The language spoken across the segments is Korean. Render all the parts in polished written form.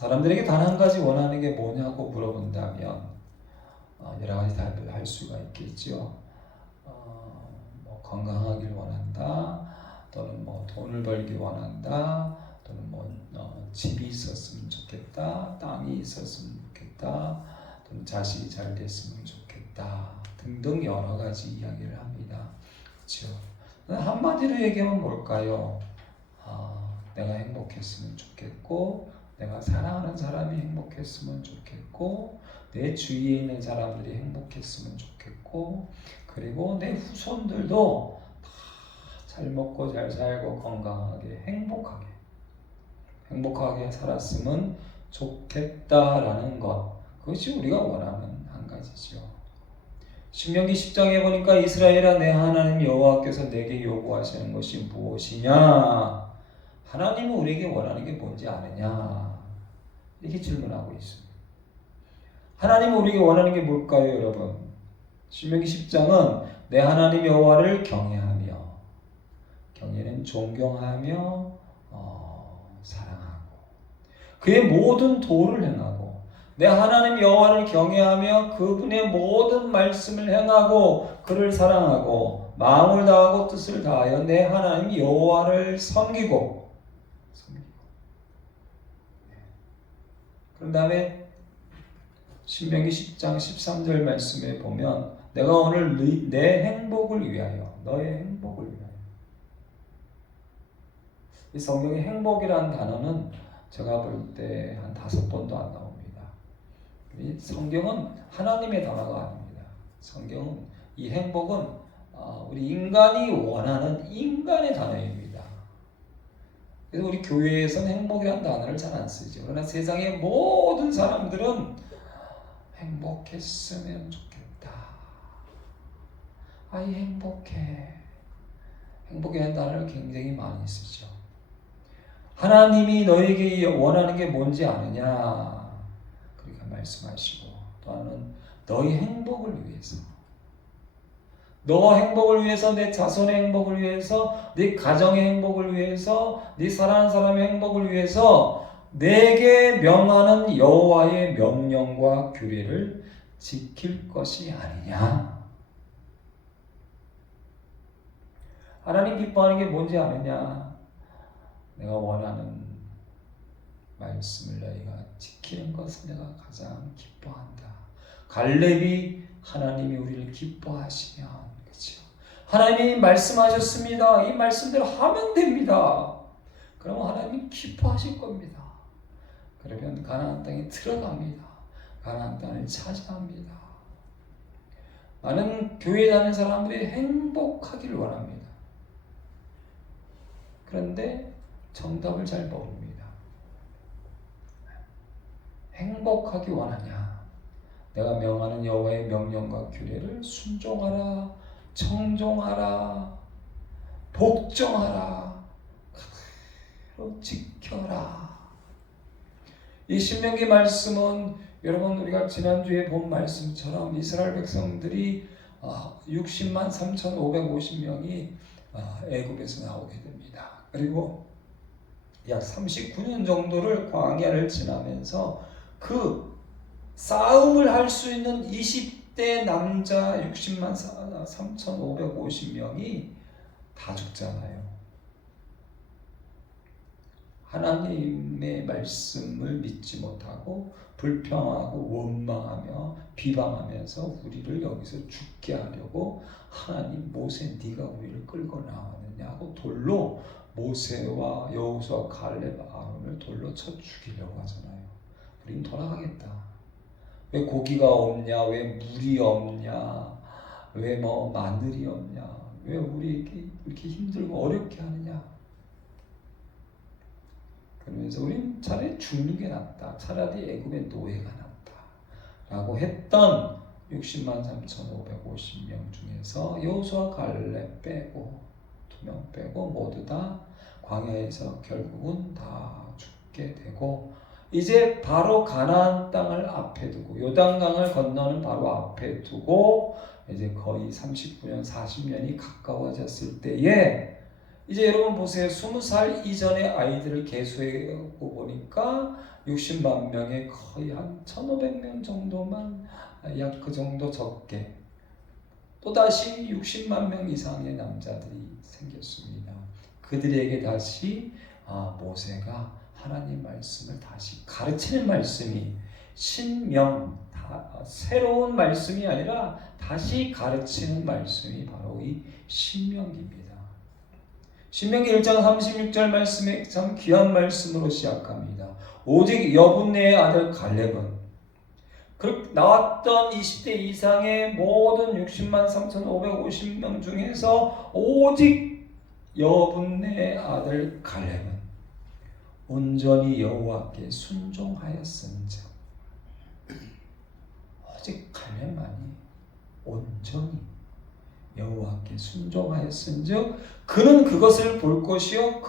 사람들에게 단 한 가지 원하는 게 뭐냐고 물어본다면 여러 가지 답을 할 수가 있겠죠. 뭐 건강하길 원한다, 또는 뭐 돈을 벌길 원한다, 또는 뭐 집이 있었으면 좋겠다, 땅이 있었으면 좋겠다, 또는 자식이 잘 됐으면 좋겠다 등등 여러 가지 이야기를 합니다. 그렇죠? 한마디로 얘기하면 뭘까요? 내가 행복했으면 좋겠고, 내가 사랑하는 사람이 행복했으면 좋겠고, 내 주위에 있는 사람들이 행복했으면 좋겠고, 그리고 내 후손들도 다 잘 먹고 잘 살고 건강하게 행복하게 살았으면 좋겠다라는 것, 그것이 우리가 원하는 한 가지죠. 신명기 10장에 보니까 이스라엘아, 내 하나님 여호와께서 내게 요구하시는 것이 무엇이냐? 하나님은 우리에게 원하는 게 뭔지 아느냐? 이렇게 질문하고 있습니다. 하나님은 우리에게 원하는 게 뭘까요, 여러분? 신명기 10장은 내 하나님 여호와를 경외하며, 경외는 존경하며 사랑하고, 그의 모든 도를 행하고, 내 하나님 여호와를 경외하며 그분의 모든 말씀을 행하고 그를 사랑하고 마음을 다하고 뜻을 다하여 내 하나님 여호와를 섬기고. 그런 다음에 신명기 10장 13절 말씀에 보면 내가 오늘 내 행복을 위하여, 너의 행복을 위하여. 이 성경의 행복이라는 단어는 제가 볼 때 한 5번도 안 나옵니다. 이 성경은 하나님의 단어가 아닙니다. 성경은, 이 행복은 우리 인간이 원하는 인간의 단어입니다. 그래서 우리 교회에서는 행복이라는 단어를 잘 안 쓰죠. 그러나 세상의 모든 사람들은 행복했으면 좋겠다. 아이 행복해. 행복이라는 단어를 굉장히 많이 쓰죠. 하나님이 너에게 원하는 게 뭔지 아느냐? 그렇게 말씀하시고, 또 하나는 너의 행복을 위해서, 너 행복을 위해서, 내 자손의 행복을 위해서, 네 가정의 행복을 위해서, 네 사랑하는 사람의 행복을 위해서 내게 명하는 여호와의 명령과 규례를 지킬 것이 아니냐? 하나님 기뻐하는 게 뭔지 아느냐? 내가 원하는 말씀을 너희가 지키는 것을 내가 가장 기뻐한다. 갈렙이 하나님이 우리를 기뻐하시면, 그렇죠? 하나님이 말씀하셨습니다. 이 말씀대로 하면 됩니다. 그러면 하나님이 기뻐하실 겁니다. 그러면 가나안 땅에 들어갑니다. 가나안 땅을 차지합니다. 많은 교회 다니는 사람들이 행복하기를 원합니다. 그런데 정답을 잘 모릅니다. 행복하기 원하냐? 내가 명하는 여호와의 명령과 규례를 순종하라, 청종하라, 복종하라, 그대로 지켜라. 이 신명기 말씀은 여러분, 우리가 지난주에 본 말씀처럼 이스라엘 백성들이 60만 3,550명이 애굽에서 나오게 됩니다. 그리고 약 39년 정도를 광야를 지나면서 그 싸움을 할 수 있는 20대 남자 60만 3,550명이 다 죽잖아요. 하나님의 말씀을 믿지 못하고 불평하고 원망하며 비방하면서 우리를 여기서 죽게 하려고, 하나님, 모세 네가 우리를 끌고 나왔느냐고 돌로 모세와 여호수아, 갈렙, 아론을 돌로 쳐 죽이려고 하잖아요. 우린 돌아가겠다. 왜 고기가 없냐? 왜 물이 없냐? 왜 뭐 마늘이 없냐? 왜 우리 이렇게 힘들고 어렵게 하느냐? 그러면서 우린 차라리 죽는 게 낫다. 차라리 애굽의 노예가 낫다. 라고 했던 60만 3,550명 중에서 여호수아, 갈렙 빼고 2명 빼고 모두 다 광야에서 결국은 다 죽게 되고, 이제 바로 가나안 땅을 앞에 두고, 요단강을 건너는 바로 앞에 두고 이제 거의 39년 40년이 가까워졌을 때에 이제 여러분 보세요. 20살 이전의 아이들을 계수해 보니까 60만 명에 거의 한 1,500명 정도만, 약 그 정도 적게 또다시 60만 명 이상의 남자들이 생겼습니다. 그들에게 다시 모세가 하나님 말씀을 다시 가르치는 말씀이 신명, 새로운 말씀이 아니라 다시 가르치는 말씀이 바로 이 신명기입니다. 신명기 1장 36절 말씀에 참 귀한 말씀으로 시작합니다. 오직 여분네의 아들 갈렙은 나왔던 20대 이상의 모든 60만 3,550명 중에서 오직 여분네의 아들 갈렙은 온전히 여호와께 순종하였은즉, 오직 갈렙만이 온전히 여호와께 순종하였은즉 그는 그것을 볼 것이요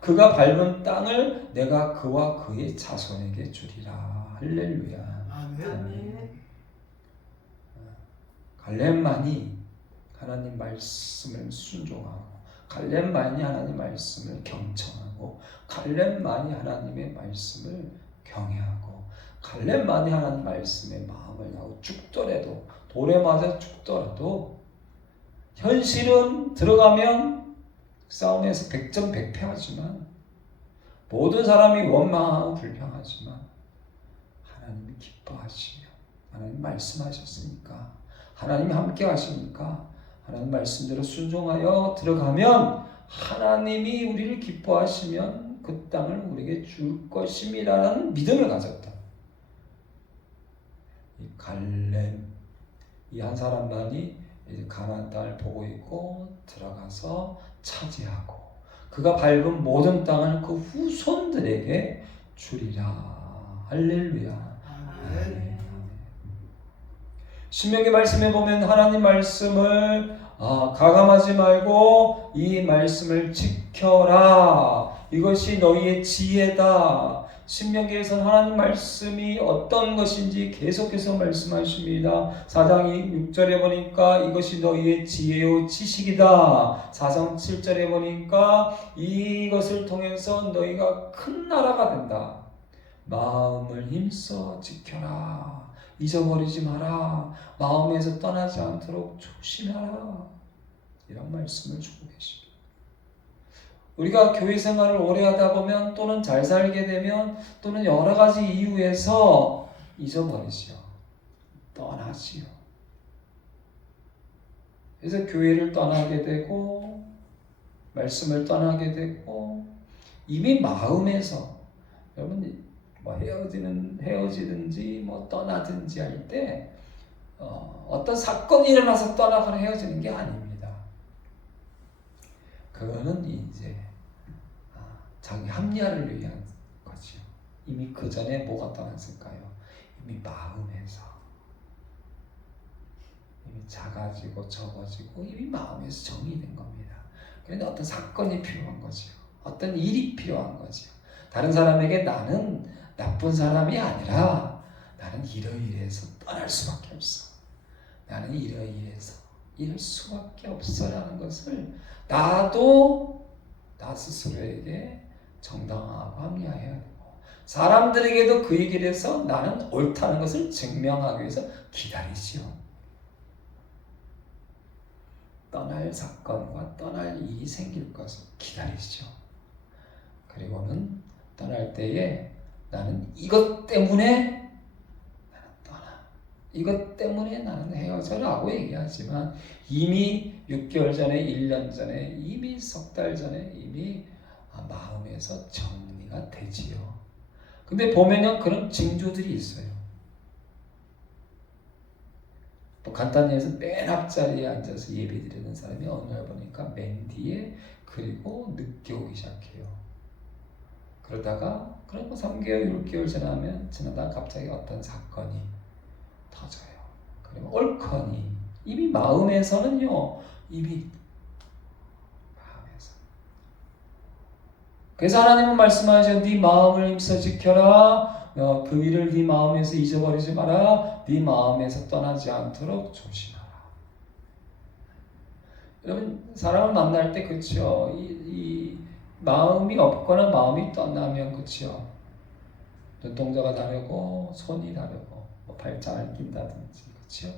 그가 밟은 땅을 내가 그와 그의 자손에게 주리라. 할렐루야. 아멘. 갈렙만이 하나님 말씀을 순종하고, 갈렙만이 하나님 말씀을 경청하고, 갈렙만이 하나님의 말씀을 경외하고, 갈렙만이 하나님 말씀에 마음을 다하고, 죽더라도 돌에 맞아 죽더라도 현실은 들어가면 싸움에서 100점 100패하지만, 모든 사람이 원망하고 불평하지만 하나님이 기뻐하시며, 하나님 말씀하셨으니까, 하나님이 함께 하시니까 하나님 말씀대로 순종하여 들어가면 하나님이 우리를 기뻐하시면 그 땅을 우리에게 줄 것임이라는 믿음을 가졌다. 이 갈렙, 이 한 사람만이 가나안 땅을 보고 있고 들어가서 차지하고 그가 밟은 모든 땅을 그 후손들에게 주리라. 할렐루야. 아멘. 신명기 말씀에 보면 하나님 말씀을 가감하지 말고 이 말씀을 지켜라. 이것이 너희의 지혜다. 신명기에서는 하나님 말씀이 어떤 것인지 계속해서 말씀하십니다. 4장 6절에 보니까 이것이 너희의 지혜요 지식이다. 4장 7절에 보니까 이것을 통해서 너희가 큰 나라가 된다. 마음을 힘써 지켜라. 잊어버리지 마라. 마음에서 떠나지 않도록 조심하라. 이런 말씀을 주고 계십니다. 우리가 교회 생활을 오래 하다 보면 또는 잘 살게 되면 또는 여러 가지 이유에서 잊어버리지요. 떠나지요. 그래서 교회를 떠나게 되고 말씀을 떠나게 되고 이미 마음에서 여러분 헤어지든지 떠나든지 할 때 어떤 사건이 일어나서 떠나거나 헤어지는 게 아닙니다. 그거는 이제 자기 합리화를 위한 거죠. 이미 그 전에 뭐가 떠났을까요? 이미 마음에서 이미 작아지고 적어지고 이미 마음에서 정의된 겁니다. 그런데 어떤 사건이 필요한 거죠. 어떤 일이 필요한 거죠. 다른 사람에게 나는 나쁜 사람이 아니라 나는 이러이러해서 떠날 수밖에 없어. 나는 이러이러해서 이럴 수밖에 없어라는 것을 나도 나 스스로에게 정당화하고 합리화해야 되고 사람들에게도 그 얘기를 해서 나는 옳다는 것을 증명하기 위해서 기다리지요. 떠날 사건과 떠날 일이 생길 것을 기다리죠. 그리고는 떠날 때에 나는 이것 때문에 나는 떠나. 이것 때문에 나는 헤어져라고 얘기하지만 이미 6개월 전에 1년 전에 이미 석 달 전에 이미 마음에서 정리가 되지요. 근데 보면요 그런 징조들이 있어요. 뭐 간단히 해서 맨 앞자리에 앉아서 예배드리는 사람이 어느 날 보니까 맨 뒤에 그리고 늦게 오기 시작해요. 그러다가 그리고 3개월, 6개월 지나다가 갑자기 어떤 사건이 터져요. 그러면 옳거니 이미 마음에서는요 이미 마음에서 그래서 하나님은 말씀하셔 네 마음을 힘써 지켜라. 그 일을 네 마음에서 잊어버리지 마라. 네 마음에서 떠나지 않도록 조심하라. 여러분 사람을 만날 때 그렇죠. 이 마음이 없거나 마음이 떠나면 그렇죠. 눈동자가 다르고 손이 다르고 뭐 발작을 낀다든지 그렇죠.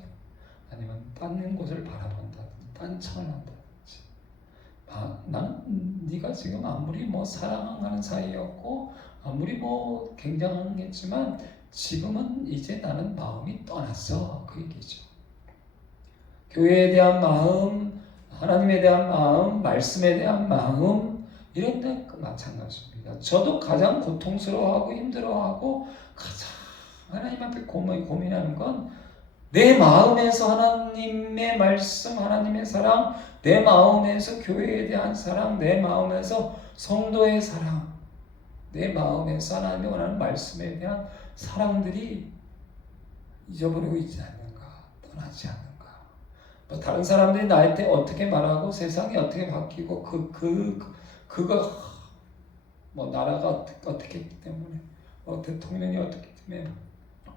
아니면 딴 곳을 바라본다든지 딴청을 한다든지. 나는 네가 지금 아무리 뭐 사랑하는 사이였고 아무리 뭐 굉장했지만 지금은 이제 나는 마음이 떠났어. 그 얘기죠. 교회에 대한 마음, 하나님에 대한 마음, 말씀에 대한 마음 이런 데 마찬가지입니다. 저도 가장 고통스러워하고 힘들어하고 가장 하나님 앞에 고민하는 건 내 마음에서 하나님의 말씀, 하나님의 사랑, 내 마음에서 교회에 대한 사랑, 내 마음에서 성도의 사랑, 내 마음에서 하나님이 원하는 말씀에 대한 사랑들이 잊어버리고 있지 않는가, 떠나지 않는가. 뭐 다른 사람들이 나한테 어떻게 말하고 세상이 어떻게 바뀌고 그거 뭐 나라가 어떻게 했기 때문에 대통령이 어떻기 때문에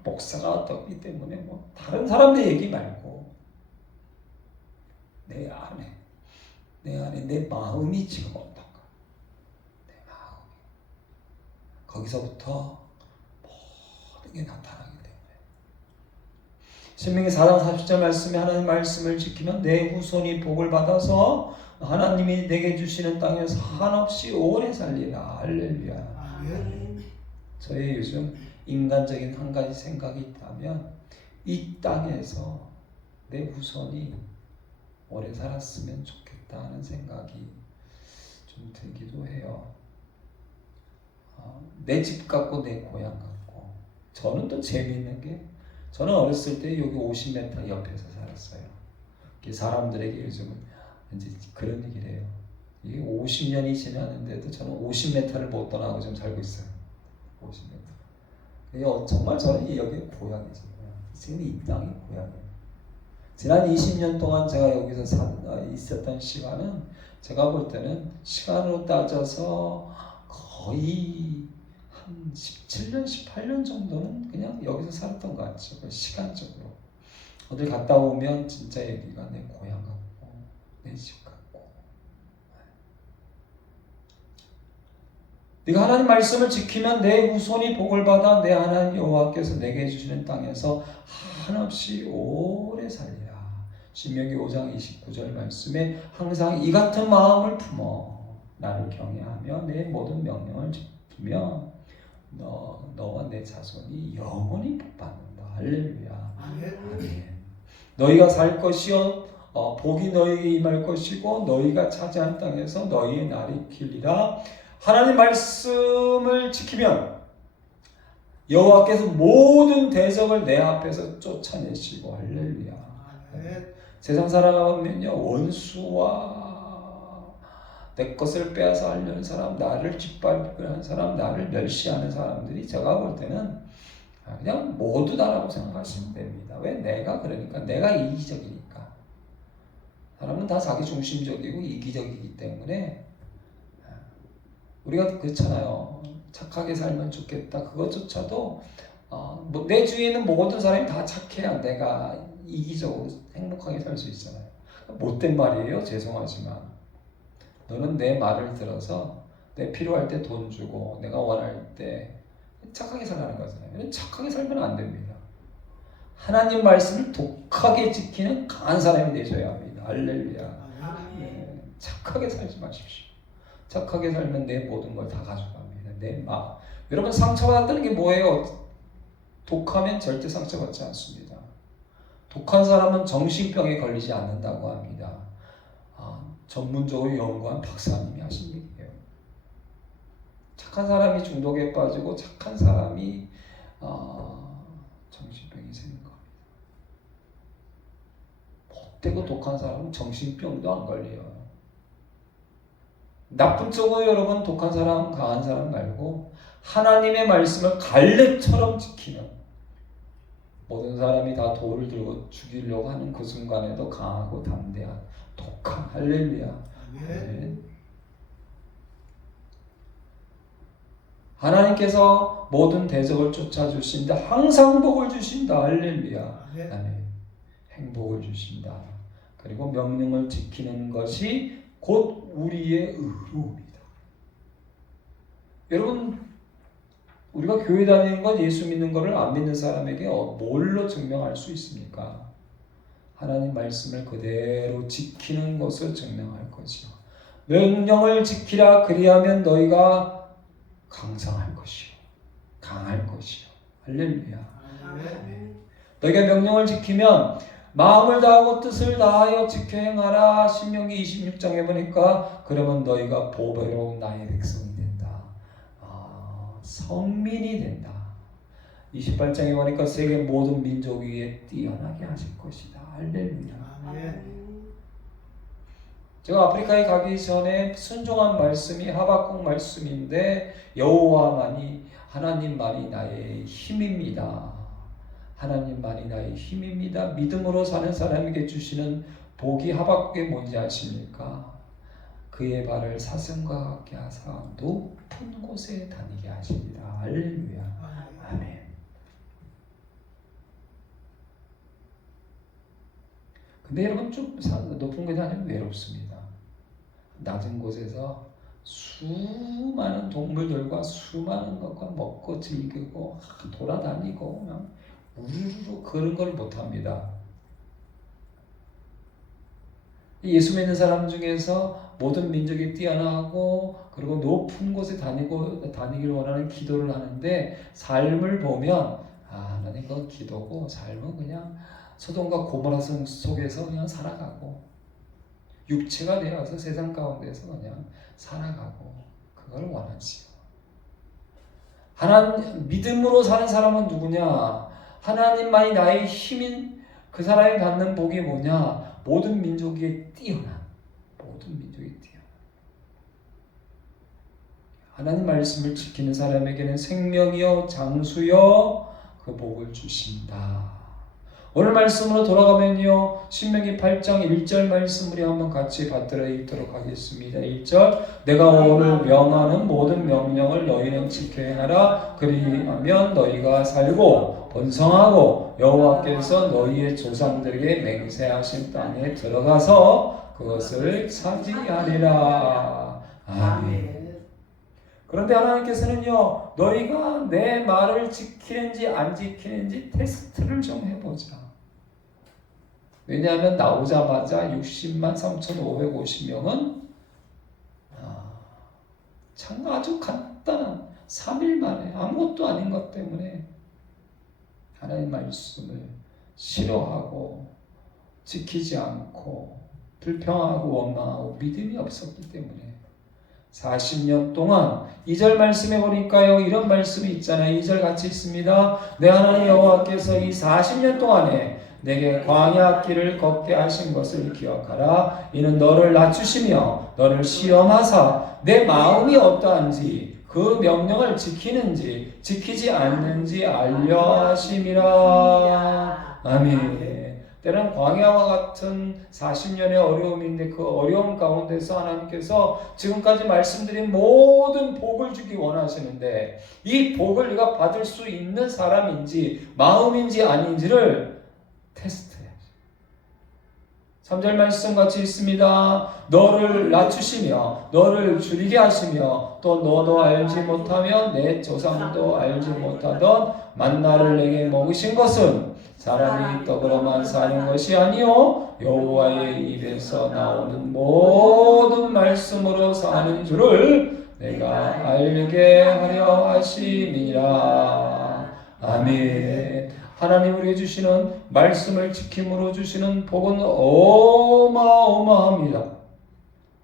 목사가 어떻기 때문에 뭐 다른 사람들 얘기 말고 내 안에 내 마음이 지금 어떤가. 내 마음 거기서부터 모든 게 나타나기 때문에 신명기 4장 40절 말씀에 하나님 말씀을 지키면 내 후손이 복을 받아서 하나님이 내게 주시는 땅에서 한없이 오래 살리라. 할렐루야. 아멘. 저의 요즘 인간적인 한 가지 생각이 있다면 이 땅에서 내 후손이 오래 살았으면 좋겠다 하는 생각이 좀 들기도 해요. 내 집 같고 내 고향 같고. 저는 또 재미있는 게 저는 어렸을 때 여기 50m 옆에서 살았어요. 사람들에게 요즘은 이제 그런 얘기를 해요. 이게 50년이 지났는데도 저는 50m를 못 떠나고 좀 살고 있어요. 50m. 정말 저는 여기 고향이죠. 지금 이 땅이 고향이에요. 지난 20년 동안 제가 여기서 있었던 시간은 제가 볼 때는 시간으로 따져서 거의 한 17년, 18년 정도는 그냥 여기서 살았던 것 같죠. 시간적으로. 어딜 갔다 오면 진짜 여기가 내 고향 같고 내 집 같고. 네가 하나님 말씀을 지키면 내 후손이 복을 받아 내 하나님 여호와께서 내게 주시는 땅에서 한없이 오래 살리라. 신명기 5장 29절 말씀에 항상 이 같은 마음을 품어 나를 경외하며 내 모든 명령을 지키며 너와 내 자손이 영원히 복받는다. 할렐루야. 아멘. 너희가 살 것이요 복이 너희에게 임할 것이고 너희가 차지한 땅에서 너희의 날이 길리라. 하나님 말씀을 지키면 여호와께서 모든 대적을 내 앞에서 쫓아내시고. 할렐루야. 세상 살아가면요 원수와 내 것을 빼앗아 하려는 사람, 나를 짓밟으려 하는 사람, 나를 멸시하는 사람들이 제가 볼 때는 그냥 모두 다라고 생각하시면 됩니다. 왜? 내가 그러니까 내가 이기적이니까. 사람은 다 자기 중심적이고 이기적이기 때문에 우리가 그렇잖아요. 착하게 살면 좋겠다. 그것조차도 내 주위에 있는 모든 사람이 다 착해야 내가 이기적으로 행복하게 살 수 있잖아요. 못된 말이에요. 죄송하지만 너는 내 말을 들어서 내 필요할 때 돈 주고 내가 원할 때 착하게 살라는 거잖아요. 착하게 살면 안 됩니다. 하나님 말씀을 독하게 지키는 강한 사람이 되셔야 합니다. 할렐루야. 네, 착하게 살지 마십시오. 착하게 살면 내 모든 걸 다 가져갑니다. 내 마음. 여러분 상처받았다는 게 뭐예요? 독하면 절대 상처받지 않습니다. 독한 사람은 정신병에 걸리지 않는다고 합니다. 전문적으로 연구한 박사님이 하신 얘기예요. 착한 사람이 중독에 빠지고 착한 사람이 정신병이 생긴 겁니다. 못되고 독한 사람은 정신병도 안 걸려요. 나쁜 쪽으로 여러분 독한 사람, 강한 사람 말고 하나님의 말씀을 갈렙처럼 지키는 모든 사람이 다 돌을 들고 죽이려고 하는 그 순간에도 강하고 담대한 독한. 할렐루야. 아멘. 하나님께서 모든 대적을 쫓아주신다. 항상 복을 주신다. 할렐루야. 아멘. 행복을 주신다. 그리고 명령을 지키는 것이 곧 우리의 의로움이다. 여러분, 우리가 교회 다니는 것, 예수 믿는 것을 안 믿는 사람에게 뭘로 증명할 수 있습니까? 하나님 말씀을 그대로 지키는 것을 증명할 것이요. 명령을 지키라, 그리하면 너희가 강성할 것이요, 강할 것이요. 할렐루야. 아멘. 너희가 명령을 지키면 마음을 다하고 뜻을 다하여 지켜 행하라. 신명기 26장에 보니까 그러면 너희가 보배로운 나의 백성이 된다. 성민이 된다. 28장에 보니까 세계 모든 민족 위에 뛰어나게 하실 것이다. 할렐루야. 제가 아프리카에 가기 전에 순종한 말씀이 하박국 말씀인데, 여호와만이, 하나님만이 나의 힘입니다. 하나님만이 나의 힘입니다. 믿음으로 사는 사람에게 주시는 복이 하박국에 뭔지 아십니까? 그의 발을 사슴과 같게 하사 높은 곳에 다니게 하십니다. 할렐루야. 아멘. 근데 여러분, 좀 높은 곳에 다니면 외롭습니다. 낮은 곳에서 수많은 동물들과 수많은 것과 먹고 즐기고 돌아다니고 그냥 우르르 그런 걸 못합니다. 예수 믿는 사람 중에서 모든 민족이 뛰어나고 그리고 높은 곳에 다니길 원하는 기도를 하는데, 삶을 보면 하나님, 그건 기도고 삶은 그냥 소돔과 고모라 성 속에서 그냥 살아가고 육체가 되어서 세상 가운데서 그냥 살아가고 그걸 원하지요. 하나님 믿음으로 사는 사람은 누구냐? 하나님만이 나의 힘인 그 사람이 받는 복이 뭐냐? 모든 민족이 뛰어난, 모든 민족이 뛰어난 하나님 말씀을 지키는 사람에게는 생명이요 장수요 그 복을 주신다. 오늘 말씀으로 돌아가면요, 신명기 8장 1절 말씀 우리 한번 같이 받들어 읽도록 하겠습니다. 1절, 내가 오늘 명하는 모든 명령을 너희는 지켜야 행하라. 그리하면 너희가 살고 번성하고 여호와께서 너희의 조상들에게 맹세하신 땅에 들어가서 그것을 차지하리라. 아멘. 그런데 하나님께서는요, 너희가 내 말을 지키는지 안 지키는지 테스트를 좀 해보자. 왜냐하면 나오자마자 60만 3,550명은 참 아주 간단한 3일 만에 아무것도 아닌 것 때문에 하나님 말씀을 싫어하고 지키지 않고 불평하고 원망하고 믿음이 없었기 때문에 40년 동안 2절 말씀에 보니까요, 이런 말씀이 있잖아요. 2절 같이 있습니다. 내 하나님 여호와께서 이 40년 동안에 내게 광야 길을 걷게 하신 것을 기억하라. 이는 너를 낮추시며 너를 시험하사 내 마음이 어떠한지 그 명령을 지키는지 지키지 않는지 알려 하심이라. 아멘. 때는 광야와 같은 40년의 어려움인데 그 어려움 가운데서 하나님께서 지금까지 말씀드린 모든 복을 주기 원하시는데, 이 복을 네가 받을 수 있는 사람인지 마음인지 아닌지를 테스트해야지. 3절 말씀 같이 있습니다. 너를 낮추시며 너를 줄이게 하시며 또 너도 알지 못하며 내 조상도 알지 못하던 만나를 내게 먹으신 것은 사람이 떡으로만 사는 것이 아니요 여호와의 입에서 나오는 모든 말씀으로 사는 줄을 내가 알게 하려 하심이라. 아멘. 하나님 우리에게 주시는 말씀을 지킴으로 주시는 복은 어마어마합니다.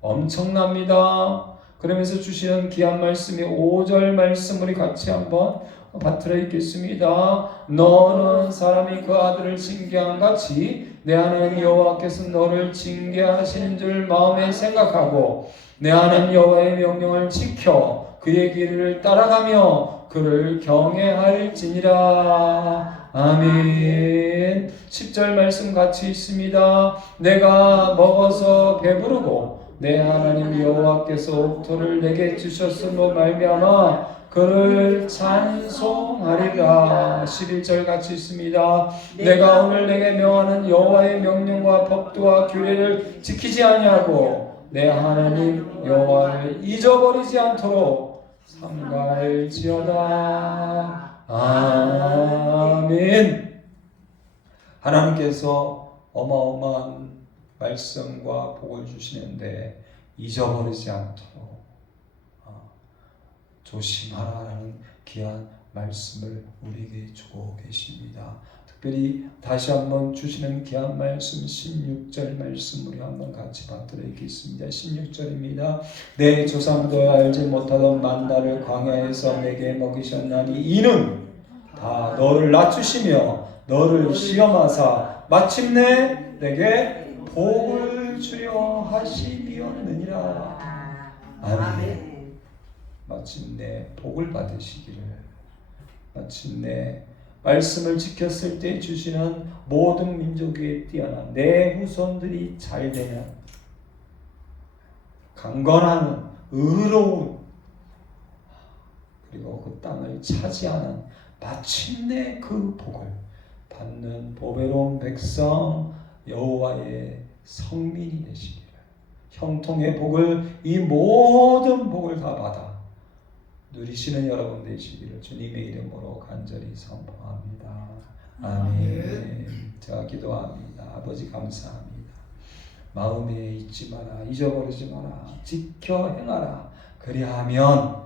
엄청납니다. 그러면서 주시는 귀한 말씀이 5절 말씀 우리 같이 한번 받들어 읽겠습니다. 너는 사람이 그 아들을 징계한 같이 내 하나님 여호와께서 너를 징계하시는 줄 마음에 생각하고 내 하나님 여호와의 명령을 지켜 그의 길을 따라가며 그를 경외할지니라. 아멘. 10절 말씀 같이 있습니다. 내가 먹어서 배부르고 내 하나님 여호와께서 옥토를 내게 주셨음으로 말미암아 그를 찬송하리라. 11절 같이 있습니다. 내가 오늘 내게 명하는 여호와의 명령과 법도와 규례를 지키지 아니하고 내 하나님 여호와를 잊어버리지 않도록 삼가할지어다. 아멘. 하나님께서 어마어마한 말씀과 복을 주시는데 잊어버리지 않도록 조심하라는 귀한 말씀을 우리에게 주고 계십니다. 특별히 다시 한번 주시는 귀한 말씀 16절 말씀 우리 한번 같이 받도록 하겠습니다. 16절입니다. 내 조상도 알지 못하던 만나를 광야에서 내게 먹이셨나니 이는 다 너를 낮추시며 너를 시험하사 마침내 내게 복을 주려 하심이었느니라. 아멘. 마침내 복을 받으시기를, 마침내 말씀을 지켰을 때 주시는 모든 민족에 뛰어난 내 후손들이 잘 되는 강건한 의로운 그리고 그 땅을 차지하는 마침내 그 복을 받는 보배로운 백성 여호와의 성민이 되시기를, 형통의 복을, 이 모든 복을 다 받아 누리시는 여러분 되시기를 주님의 이름으로 간절히 선포합니다. 아멘. 제가 기도합니다. 아버지 감사합니다. 마음에 잊지 마라, 잊어버리지 마라, 지켜 행하라. 그리하면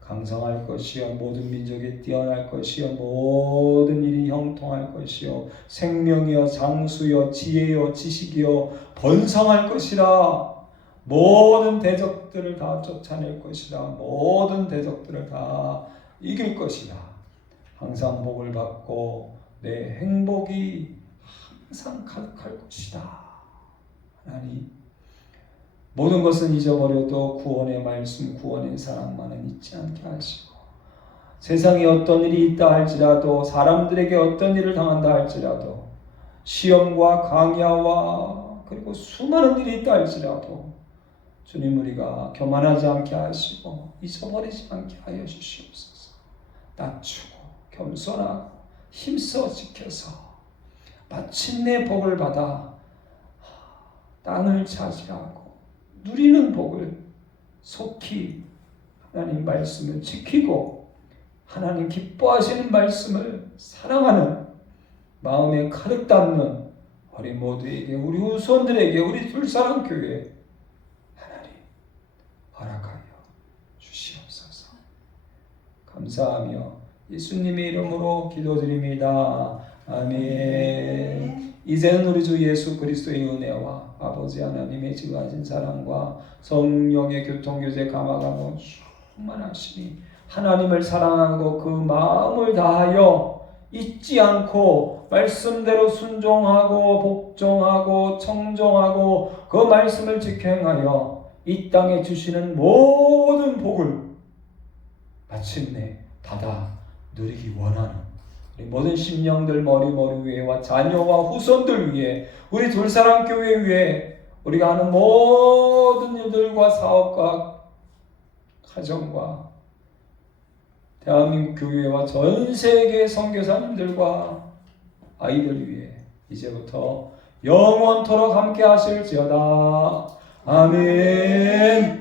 강성할 것이요 모든 민족이 뛰어날 것이요 모든 일이 형통할 것이요 생명이요 장수요 지혜요 지식이요 번성할 것이라. 모든 대적들을 다 쫓아낼 것이라. 모든 대적들을 다 이길 것이라. 항상 복을 받고 내 행복이 항상 가득할 것이다. 하나님, 모든 것은 잊어버려도 구원의 말씀, 구원의 사랑만은 잊지 않게 하시고, 세상에 어떤 일이 있다 할지라도, 사람들에게 어떤 일을 당한다 할지라도, 시험과 강야와 그리고 수많은 일이 있다 할지라도 주님, 우리가 교만하지 않게 하시고 잊어버리지 않게 하여 주시옵소서. 낮추고 겸손하고 힘써 지켜서 마침내 복을 받아 땅을 차지하고 누리는 복을 속히 하나님 말씀을 지키고 하나님 기뻐하시는 말씀을 사랑하는 마음에 가득 담는 우리 모두에게, 우리 후손들에게, 우리 둘사랑교회 하나님 허락하여 주시옵소서. 감사하며 예수님의 이름으로 기도드립니다. 아멘. 이제는 우리 주 예수 그리스도의 은혜와 아버지 하나님의 지극하신 사랑과 성령의 교통교제 감화감화 충만하시니 하나님을 사랑하고 그 마음을 다하여 잊지 않고 말씀대로 순종하고 복종하고 청종하고 그 말씀을 지켜 행하여 이 땅에 주시는 모든 복을 마침내 받아 누리기 원하는 우리 모든 심령들 머리 위에와 자녀와 후손들 위에, 우리 둘사랑교회 위에, 우리가 하는 모든 일들과 사업과 가정과 대한민국 교회와 전 세계 선교사님들과 아이들 위해 이제부터 영원토록 함께 하실지어다. 아멘.